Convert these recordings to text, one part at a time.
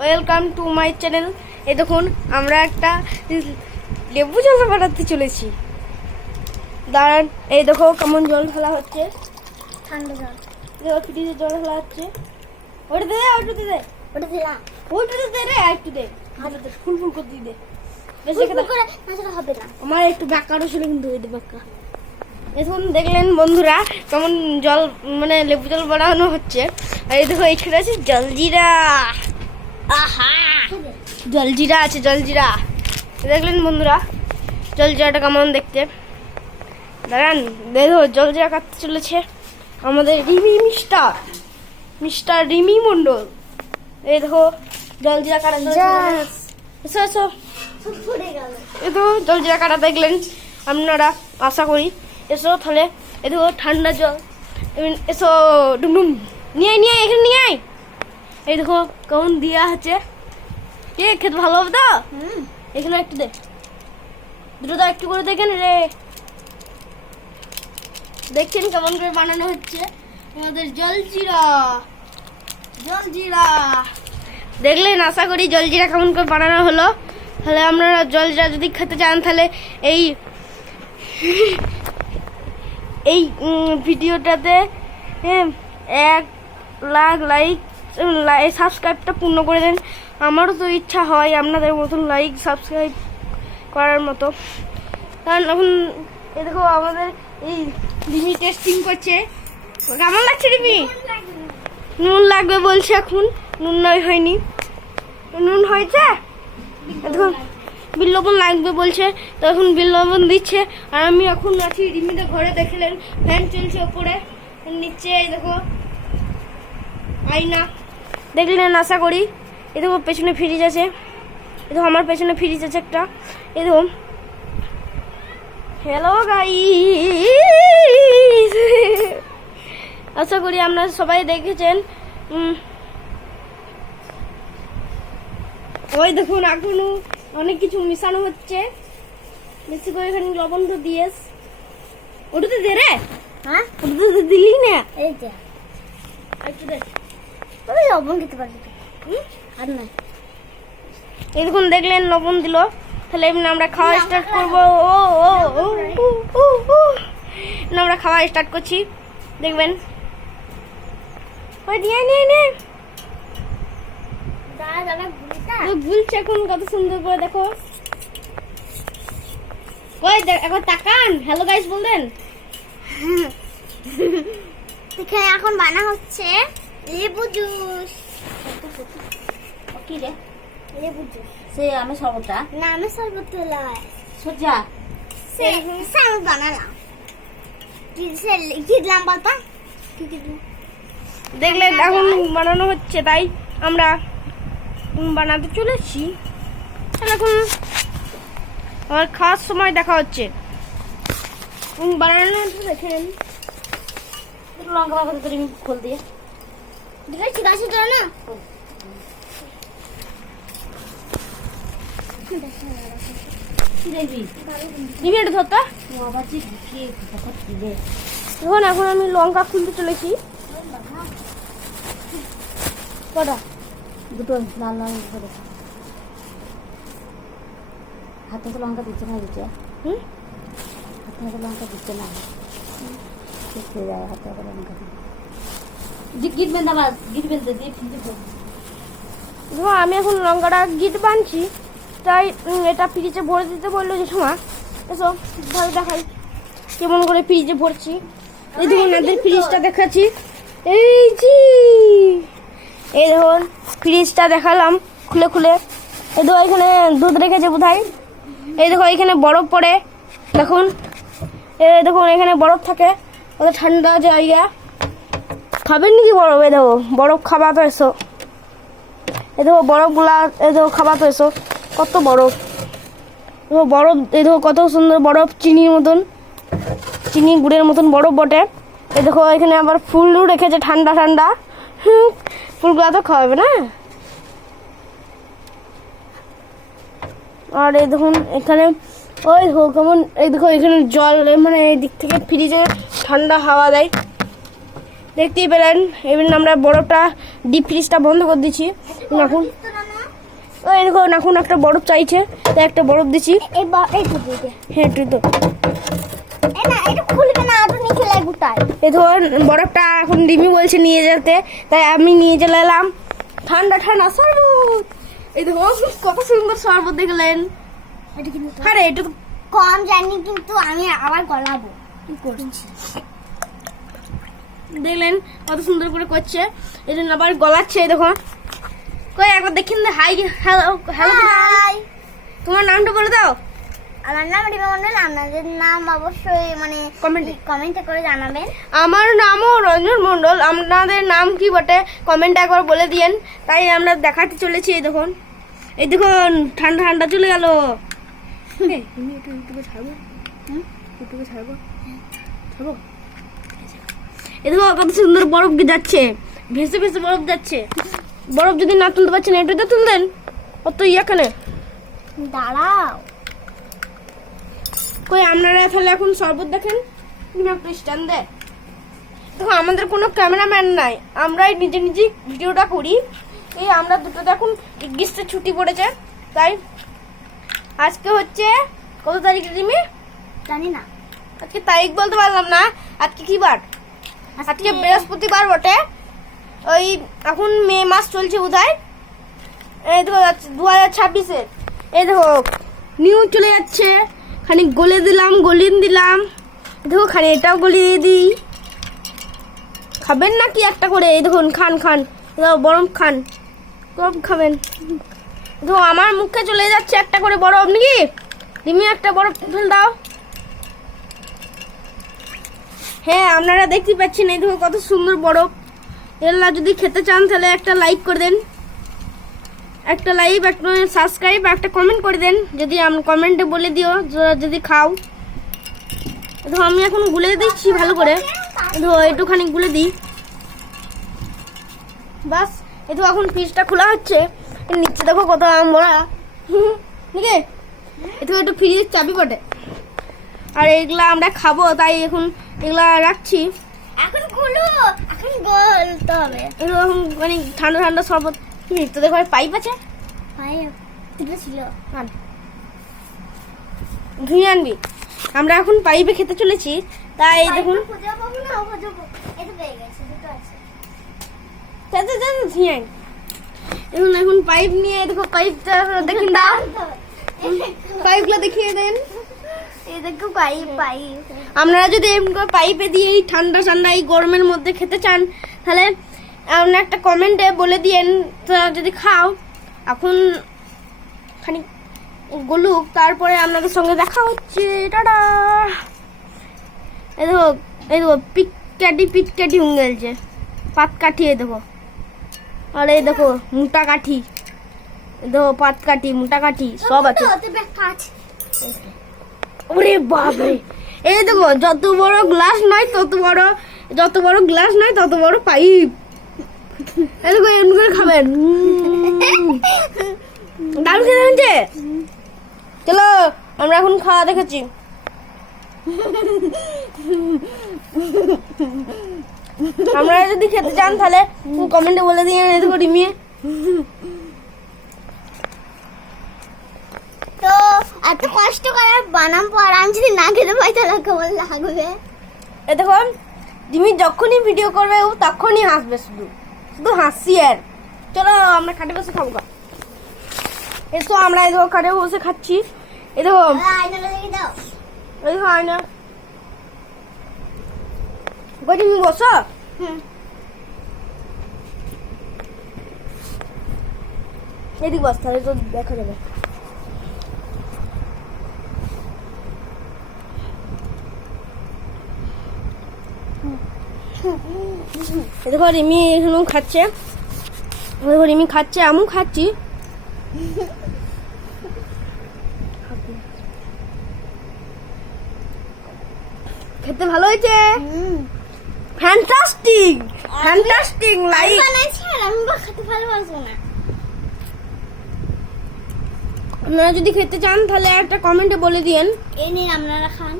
Welcome to my channel. এই দেখুন আমরা একটা লেবু জল বানাতে চলেছি। দাঁড়ান, এই দেখো কেমন জল ঢালা হচ্ছে, ঠান্ডা জল। দেখো ফ্রিজে জল ঢালা হচ্ছে। ওটা দে, ওটা দে, ওটা দিলাম। ওটা দে রে, একটু দে, হাতে ফুল ফুল করে দিয়ে দে। বেশি ফুল করে না, সেটা হবে না। আমার একটু ব্যাকারও ছিল কিন্তু ওই বাক্কা। এখন দেখলেন বন্ধুরা কেমন জল মানে লেবু জল বানানো হচ্ছে। আর এই দেখো এখানে আছে জলজিরা। আহা, জলজিরা আছে, জলজিরা। দেখলেন বন্ধুরা জলজিরাটা কেমন দেখতে। দাঁড়ান, দেখো জলজিরা কাটতে চলেছে আমাদের রিমি মিস্টার মিস্টার রিমি মন্ডল। এই দেখো জলজিরা কাটা চলেছে। এসো এসো, পড়ে গেল। এই তো জলজিরা কাটা দেখলেন আপনারা, আশা করি। এসো তাহলে, এই দেখো ঠান্ডা জল। এসো ডুমডুম, নিয়ে আয়, নিয়ে আয়, এখানে নিয়ে আয়। এই দেখো কেমন দিয়া আছে, কে খেতে ভালো হবে তো। এখানে একটু দে, দুটো তো একটু করে দেখেন রে। দেখছেন কেমন করে বানানো হচ্ছে আমাদের জলজিরা। জলজিরা দেখলেন, আশা করি জলজিরা কেমন করে বানানো হলো। তাহলে আপনারা জলজিরা যদি খেতে চান তাহলে এই এই ভিডিওটাতে 1,00,000 লাইক সাবস্ক্রাইবটা পূর্ণ করে দেন। আমারও তো ইচ্ছা হয় আপনাদের মতন লাইক সাবস্ক্রাইব করার মতো। কারণ এখন এ দেখো আমাদের এই রিমি টেস্টিং করছে। কেমন লাগছে রিমি? নুন লাগবে বলছে, এখন নুন নয়, হয়নি। নুন হয়েছে, দেখুন বিল লবণ লাগবে বলছে, তো এখন বিল লবণ দিচ্ছে। আর আমি এখন আছি রিমিদের ঘরে। দেখলেন ফ্যান চলছে ওপরে, নিচে এই দেখো আয়না দেখলেন, আশা করি। এই দেখো পেছনে ফ্রিজ আছে, এই দেখো আমার পেছনে ফ্রিজ আছে একটা। এই দেখো, হ্যালো গাইস, আশা করি আপনারা সবাই দেখেছেন। ওই দেখুন এখনো অনেক কিছু মিশানো হচ্ছে, বেশি করে এখানে লবণ তো দিয়েস। ওটাতে দে রে। হ্যাঁ, ওটাতে দিলি না, এই যে একটু দে। তবে লবণ খেতে পারবি তো। আর না, এই দেখুন দেখলেন লবণ দিল। তাহলে এমনি আমরা খাওয়া স্টার্ট করবো। ও ও ও ও ও, আমরা খাওয়া স্টার্ট করছি, দেখবেন। ওই নিয়ে নিয়ে নিয়ে দাঁড়া দাঁড়া, গুলিটা ভুলছে এখন কত সুন্দর করে দেখো। ওই এখন তাকান, হ্যালো গাইস বললেন। এখানে এখন বানা হচ্ছে লেবু জুস। কি রে? লেবু জুস সে আমি সবটা না, আমি শরবত তোলাই সোজা আমি বানালাম। কি দিলাম বলতো? কি দিলাম? দেখলেন এখন বানানো হচ্ছে, তাই আমরা বানাতে চলেছি। তাহলে এখন আমার খাওয়ার সময় দেখা হচ্ছে। বানানো দেখে নেন। লঙ্কা লঙ্কা তুমি খোল দিয়ে দেখেছি গাছে তো না। এখন এখন আমি লঙ্কা খুলতে চলেছি। কটা? দুটো লাল লাল করে হাতে তো লঙ্কা দিচ্ছে না, দিচ্ছে হাতে লঙ্কা দিচ্ছে না, হাতে লঙ্কা গিট বেঁধে আবার গিট বেঁধে দিয়ে আমি এখন লঙ্কাটা গিট বানছি, তাই এটা ফ্রিজে ভরে দিতে বললো যে সময়। এসব ভালো দেখাই কেমন করে ফ্রিজে ভরছি। এই দেখুন এদের ফ্রিজটা দেখাচ্ছি, এই জি এই দেখুন ফ্রিজটা দেখালাম খুলে খুলে। এই দেখো এখানে দুধ রেখেছে বোধহয়। এই দেখো এখানে বরফ পড়ে, দেখুন এই দেখুন এখানে বরফ থাকে, ওদের ঠান্ডা জায়গা। খাবেন নাকি বরফ? এই দেখো বরফ খাবা তো এসো। এই দেখো বরফগুলা, এই দেখো খাবা তো এসো। কত বরফ, দেখো বরফ, এই দেখো কত সুন্দর বরফ, চিনির মতন, চিনি গুড়ের মতন বরফ বটে। এই দেখো এখানে আবার ফুলও রেখেছে ঠান্ডা ঠান্ডা। ফুলগুলা তো খাওয়াবে না। আর এই দেখুন এখানে ওই দেখো কেমন, এই দেখো এখানে জল, মানে এই দিক থেকে ফ্রিজে ঠান্ডা হাওয়া দেয়, দেখতেই পেলেন। এবার আমরা বরফটা ডিপ ফ্রিজটা বন্ধ করে দিচ্ছি। এখন ওই দেখুন এখন একটা বরফ চাইছে, তাই একটা বরফ দিছি। এইটুকু দিয়ে হ্যাঁ তুই তো না, এটা খুলবে না, আরো নিচে লাগবে তাই। এই ধর বরফটা এখন রিমি বলছে নিয়ে যেতে, তাই আমি নিয়ে চলে এলাম। ঠান্ডা ঠান্ডা শরবত, এই দেখো কত সুন্দর শরবত দেখলেন। এটা কিন্তু আরে এটা তো কম জানি, কিন্তু আমি আবার গলাবো। কি করছি? দেখলেন কত সুন্দর করে করছে, এই জন্য আবার গলাচ্ছে। এই দেখো কই একবার দেখেন, হাই হ্যালো হ্যালো। হাই, তোমার নামটা বলে দাও। আমার নাম রিমা মন্ডল। আপনাদের নাম অবশ্যই মানে কমেন্টে করে জানাবেন। আমার নামও রঞ্জন মণ্ডল। আপনাদের নাম কি বটে কমেন্টে একবার বলে দিয়েন। তাই আমরা দেখাতে চলেছি। এই দেখুন, এই দেখুন ঠান্ডা ঠান্ডা চলে গেল। এই দেখো কত সুন্দর বরফ যাচ্ছে, ভেসে ভেসে বরফ যাচ্ছে। বরফ যদি না তুলতে পারছেন এটাতে তুললেন, অত ইয়াখানে দাঁড়াও, কই আপনারা তাহলে এখন শরবত দেখেন। তুমি একটু স্ট্যান্ড দে। দেখো আমাদের কোনো ক্যামেরাম্যান নাই, আমরাই নিজে নিজে ভিডিওটা করি। এই আমরা দুটোতে এখন গ্রীষ্মের ছুটি পড়েছে, তাই আজকে হচ্ছে কত তারিখ রিমি? জানি না। আজকে তারিখ বলতে পারলাম না। আজকে কি বার? আজকে বৃহস্পতিবার বটে। ওই এখন মে মাস চলছে বোধহয়। এই দেখো 2026-এর। এই দেখো নিউজ চলে যাচ্ছে, খানিক গলে দিলাম, গলিন দিলাম। দেখো খানি এটাও গলিয়ে দিই। খাবেন নাকি একটা করে? এই দেখুন খান খান, বরফ খান, বরফ খাবেন। দেখো আমার মুখে চলে যাচ্ছে একটা করে বরফ, নাকি তুমি একটা বরফ ফেল দাও। হ্যাঁ আপনারা দেখতে পাচ্ছেন, এই দেখো কত সুন্দর বরফ। এগুলা যদি খেতে চান তাহলে একটা লাইক করে দেন, একটা লাইক, একটা সাবস্ক্রাইব, একটা কমেন্ট করে দেন। যদি কমেন্টে বলে দিও যদি খাও। দেখো আমি এখন গুলে দিচ্ছি ভালো করে। দেখো একটুখানি গুলে দিই, বাস। এই তো এখন ফ্রিজটা খোলা হচ্ছে। এর নিচে দেখো কত আম ভরা, ঠিক আছে? এটা একটু ফ্রিজের চাবি বটে। আর এগুলা আমরা খাবো, তাই এখন এগুলা রাখছি। এখন খুলো, এখন গলতে হবে। এগুলো এখন মানে ঠান্ডা ঠান্ডা শরবত। তো দেখো পাইপ আছে, দুটো ছিল। ধুয়ে আনবি। আমরা এখন পাইপে খেতে চলেছি, তাই দেখুন খুঁজে পাবো না, খুঁজে পাবো। এই তো পেয়ে গেছে, দুটো আছে। ধুয়ে আন। এখন পাইপ নিয়ে দেখো, পাইপটা দেখুন দাও, পাইপগুলো দেখিয়ে দেন। এই দেখো পাইপ, পাইপ। আপনারা যদি এরকম করে পাইপে দিয়ে এই ঠান্ডা ঠান্ডা এই গরমের মধ্যে খেতে চান, তাহলে আপনারা একটা কমেন্টে বলে দিয়েন। যদি খাও এখন খানিক গলুক, তারপরে আপনাদের সঙ্গে দেখা হচ্ছে। টাটা। এই দেখো পিটকাঠি হয়ে গেছে, পাত কাঠি। এই দেখো, আর এই দেখো মোটা কাঠি, দেখো পাত কাঠি, মোটা কাঠি সব আছে। ওরে বাপরে, এই দেখো যত বড় গ্লাস নয় তত বড়, যত বড় গ্লাস নয় তত বড় পাইপ। এই দেখো এমন করে খাবেন, দারুণ খেতে হচ্ছে। চলো আমরা এখন খাওয়া দেখেছি। আমরা যদি খেতে চান তাহলে কমেন্টে বলে দিয়ে দেখো রিমিয়ে। তো এত কষ্ট করে বানাম পর আমি যদি না খেতে পাই তাহলে কেমন লাগবে? এ দেখো রিমি যখনই ভিডিও করবে ও তখনই হাসবে, শুধু শুধু হাসি। আর চলো আমরা খাটে বসে খাবো। এসো আমরা এই দেখো খাটে বসে খাচ্ছি। এই দেখো আয়নাটা দেখে দাও। এই দেখো আয়না, তুমি বসো। এদিক বস, তাহলে তো দেখা যাবে। দেখো রিমি এখানেও খাচ্ছে, দেখো রিমি খাচ্ছে, আমিও খাচ্ছি। খেতে ভালো হয়েছে, ফ্যান্টাস্টিক ফ্যান্টাস্টিক। লাইক আমি বা খেতে ভালোবাসবো না। আপনারা যদি খেতে চান তাহলে একটা কমেন্টে বলে দিয়েন। এই নিয়ে আপনারা খান।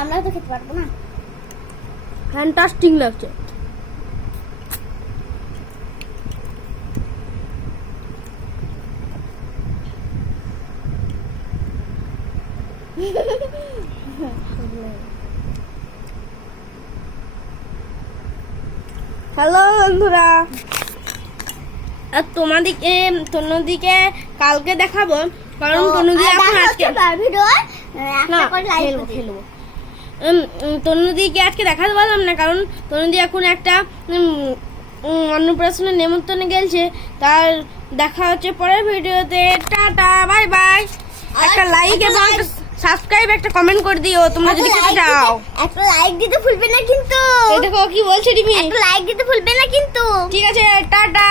আমরা তো খেতে পারবো না। ফ্যান্টাস্টিক লাগছে। হ্যালো বন্ধুরা, আর তোমাদিকে কালকে দেখাবো, কারণ তনুদি এখন আজকে ভিডিও না একটা করে লাইক খেলবো। তনুদিকে আজকে দেখাতে পারলাম না, কারণ তনুদি এখন একটা অন্নপ্রাশনের নেমন্তন্নে গেছে। তার দেখা হচ্ছে পরের ভিডিওতে। Tata, bye bye. একটা লাইক এবং সাবস্ক্রাইব, একটা কমেন্ট করে দিও তোমরা যদি খেতে চাও। একটা লাইক দিতে ভুলবে না কিন্তু। এই দেখো কি বলছে রিমি। একটা লাইক দিতে ভুলবে না কিন্তু। ঠিক আছে, টাটা।